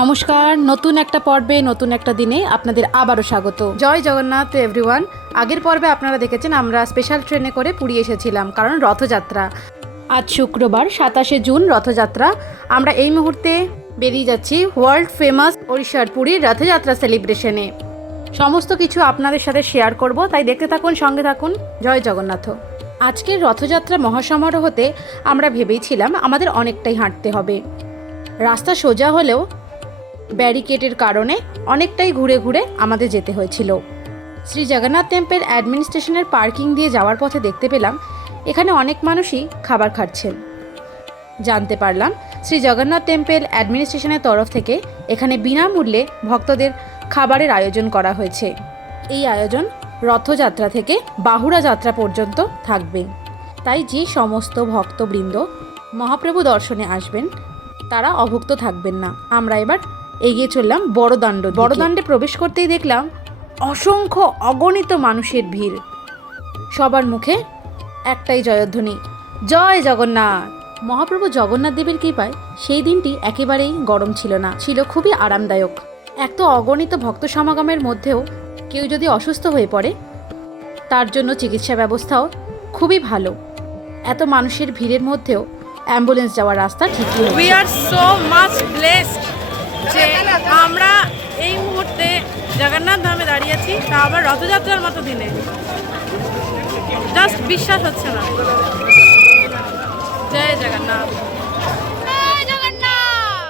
নমস্কার, নতুন একটা পর্বে নতুন একটা দিনে আপনাদের আবারও স্বাগত। জয় জগন্নাথ এভরিওয়ান। আগের পর্বে আপনারা দেখেছেন আমরা স্পেশাল ট্রেনে করে পুরী এসেছিলাম, কারণ রথযাত্রা। আজ শুক্রবার 27শে জুন রথযাত্রা। আমরা এই মুহূর্তে বেরিয়ে যাচ্ছি ওয়ার্ল্ড ফেমাস ওড়িশার পুরীর রথযাত্রা সেলিব্রেশনে। সমস্ত কিছু আপনাদের সাথে শেয়ার করব, তাই দেখতে থাকুন, সঙ্গে থাকুন। জয় জগন্নাথ। আজকের রথযাত্রা মহাসমারোহতে আমরা ভেবেইছিলাম আমাদের অনেকটাই হাঁটতে হবে। রাস্তা সোজা হলেও ব্যারিকেডের কারণে অনেকটাই ঘুরে ঘুরে আমাদের যেতে হয়েছিল। শ্রী জগন্নাথ টেম্পল অ্যাডমিনিস্ট্রেশনের পার্কিং দিয়ে যাওয়ার পথে দেখতে পেলাম এখানে অনেক মানুষই খাবার খাচ্ছেন। জানতে পারলাম শ্রী জগন্নাথ টেম্পল অ্যাডমিনিস্ট্রেশনের তরফ থেকে এখানে বিনামূল্যে ভক্তদের খাবারের আয়োজন করা হয়েছে। এই আয়োজন রথযাত্রা থেকে বাহুড়া যাত্রা পর্যন্ত থাকবে। তাই যে সমস্ত ভক্তবৃন্দ মহাপ্রভু দর্শনে আসবেন তারা অভুক্ত থাকবেন না। আমরা এবার এগিয়ে চললাম বড়দাণ্ডে প্রবেশ করতেই দেখলাম অসংখ্য অগণিত মানুষের ভিড়। সবার মুখে একটাই জয়ধ্বনি, জয় জগন্নাথ। মহাপ্রভু জগন্নাথ দেবের কৃপায় সেই দিনটি একেবারেই গরম ছিল না, ছিল খুবই আরামদায়ক। এত অগণিত ভক্ত সমাগমের মধ্যেও কেউ যদি অসুস্থ হয়ে পড়ে তার জন্য চিকিৎসা ব্যবস্থাও খুবই ভালো। এত মানুষের ভিড়ের মধ্যেও অ্যাম্বুলেন্স যাওয়ার রাস্তা ঠিকই। We are so much blessed যে আমরা এই মুহূর্তে জগন্নাথ ধামে দাঁড়িয়েছি, তা আবার রথযাত্রার মতো দিনে। জাস্ট বিশ্বাস হচ্ছে না। জয় জগন্নাথ, জয় জগন্নাথ,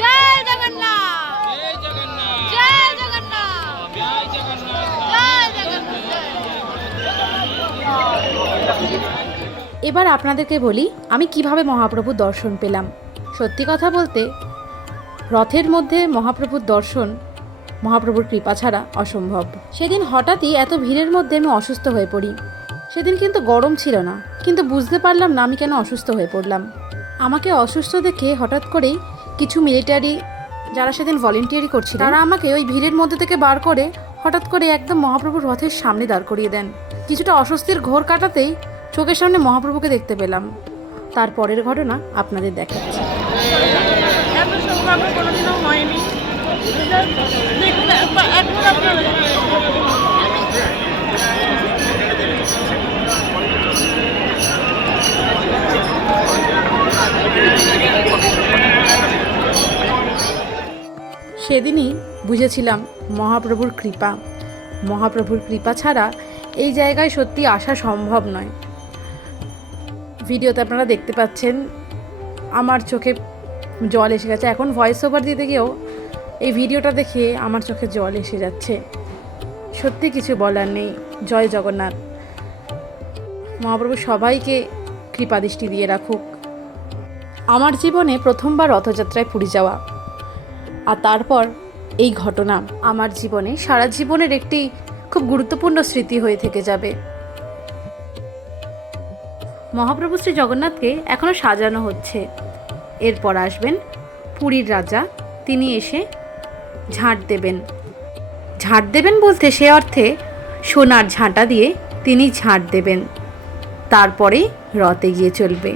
জয় জগন্নাথ, জয় জগন্নাথ, জয় জগন্নাথ। এবার আপনাদেরকে বলি আমি কিভাবে মহাপ্রভুর দর্শন পেলাম। সত্যি কথা বলতে রথের মধ্যে মহাপ্রভুর দর্শন মহাপ্রভুর কৃপা ছাড়া অসম্ভব। সেদিন হঠাৎই এত ভিড়ের মধ্যে আমি অসুস্থ হয়ে পড়ি। সেদিন কিন্তু গরম ছিল না, কিন্তু বুঝতে পারলাম না আমি কেন অসুস্থ হয়ে পড়লাম। আমাকে অসুস্থ দেখে হঠাৎ করেই কিছু মিলিটারি যারা সেদিন ভলেন্টিয়ারি করছিল তারা আমাকে ওই ভিড়ের মধ্যে থেকে বার করে হঠাৎ করে একদম মহাপ্রভুর রথের সামনে দাঁড় করিয়ে দেন। কিছুটা অস্বস্তির ঘোর কাটাতেই চোখের সামনে মহাপ্রভুকে দেখতে পেলাম। তারপরের ঘটনা আপনাদের দেখাচ্ছি। এত সৌভাগ্য কোনোদিনও হয়নি। সেদিনই বুঝেছিলাম মহাপ্রভুর কৃপা। মহাপ্রভুর কৃপা ছাড়া এই জায়গায় সত্যি আসা সম্ভব নয়। ভিডিওতে আপনারা দেখতে পাচ্ছেন আমার চোখে জল এসে গেছে। এখন ভয়েস ওভার দিতে গিয়েও এই ভিডিওটা দেখে আমার চোখে জল এসে যাচ্ছে। সত্যি কিছু বলার নেই। জয় জগন্নাথ। মহাপ্রভু সবাইকে কৃপা দৃষ্টি দিয়ে রাখুক। আমার জীবনে প্রথমবার রথযাত্রায় পুরী যাওয়া, আর তারপর এই ঘটনা আমার জীবনে সারা জীবনের একটি খুব গুরুত্বপূর্ণ স্মৃতি হয়ে থেকে যাবে। মহাপ্রভু শ্রী জগন্নাথকে এখনও সাজানো হচ্ছে। এরপর আসবেন পুরীর রাজা, তিনি এসে ঝাঁট দেবেন। ঝাঁট দেবেন বলতে সে অর্থে সোনার ঝাঁটা দিয়ে তিনি ঝাঁট দেবেন। তারপরেই রথ এগিয়ে চলবে।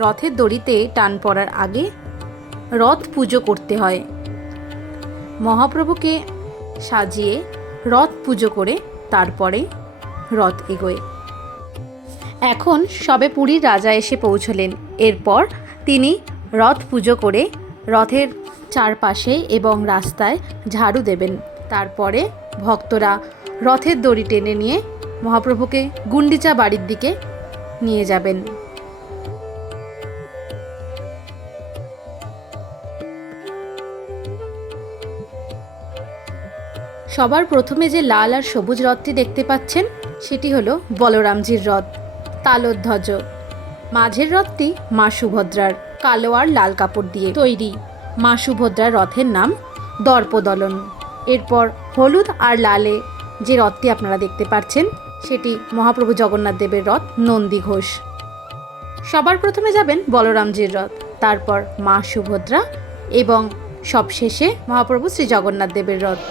রথের দড়িতে টান পড়ার আগে রথ পুজো করতে হয়। মহাপ্রভুকে সাজিয়ে রথ পুজো করে তারপরে রথ এগোয়। এখন সবে পুরীর রাজা এসে পৌঁছলেন। এরপর তিনি রথ পুজো করে রথের চারপাশে এবং রাস্তায় ঝাড়ু দেবেন। তারপরে ভক্তরা রথের দড়ি টেনে নিয়ে মহাপ্রভুকে গুন্ডিচা বাড়ির দিকে নিয়ে যাবেন। সবার প্রথমে যে লাল আর সবুজ রথটি দেখতে পাচ্ছেন সেটি হলো বলরামজির রথ, তালধ্বজ। মাঝের রথটি মা সুভদ্রার, কালো আর লাল কাপড় দিয়ে তৈরি। মা সুভদ্রার রথের নাম দর্পদলন। এরপর হলুদ আর লালে যে রথটি আপনারা দেখতে পাচ্ছেন সেটি মহাপ্রভু জগন্নাথ দেবের রথ, নন্দী ঘোষ। সবার প্রথমে যাবেন বলরামজির রথ, তারপর মা সুভদ্রা এবং সবশেষে মহাপ্রভু শ্রী জগন্নাথ দেবের রথ।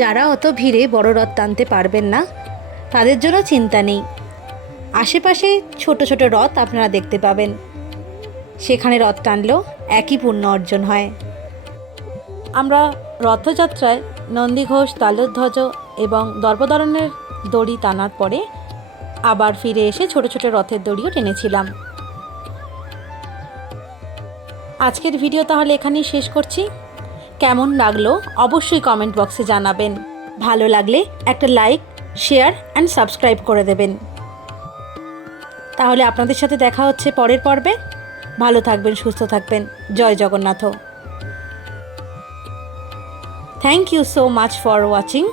যারা অত ভিড়ে বড় রথ টানতে পারবেন না তাদের জন্য চিন্তা নেই, আশেপাশে ছোট ছোট রথ আপনারা দেখতে পাবেন, সেখানে রথ টানলেও একই পুণ্য অর্জন হয়। আমরা রথযাত্রায় নন্দীঘোষ, তালধ্বজ এবং দর্পদলনের দড়ি টানার পরে আবার ফিরে এসে ছোট ছোট রথের দড়িও টেনেছিলাম। আজকের ভিডিও তাহলে এখানেই শেষ করছি। কেমন লাগলো অবশ্যই কমেন্ট বক্সে জানাবেন। ভালো লাগলে একটা লাইক, শেয়ার অ্যান্ড সাবস্ক্রাইব করে দেবেন। তাহলে আপনাদের সাথে দেখা হচ্ছে পরের পর্বে। ভালো থাকবেন, সুস্থ থাকবেন। জয় Jagannath. Thank you so much for watching.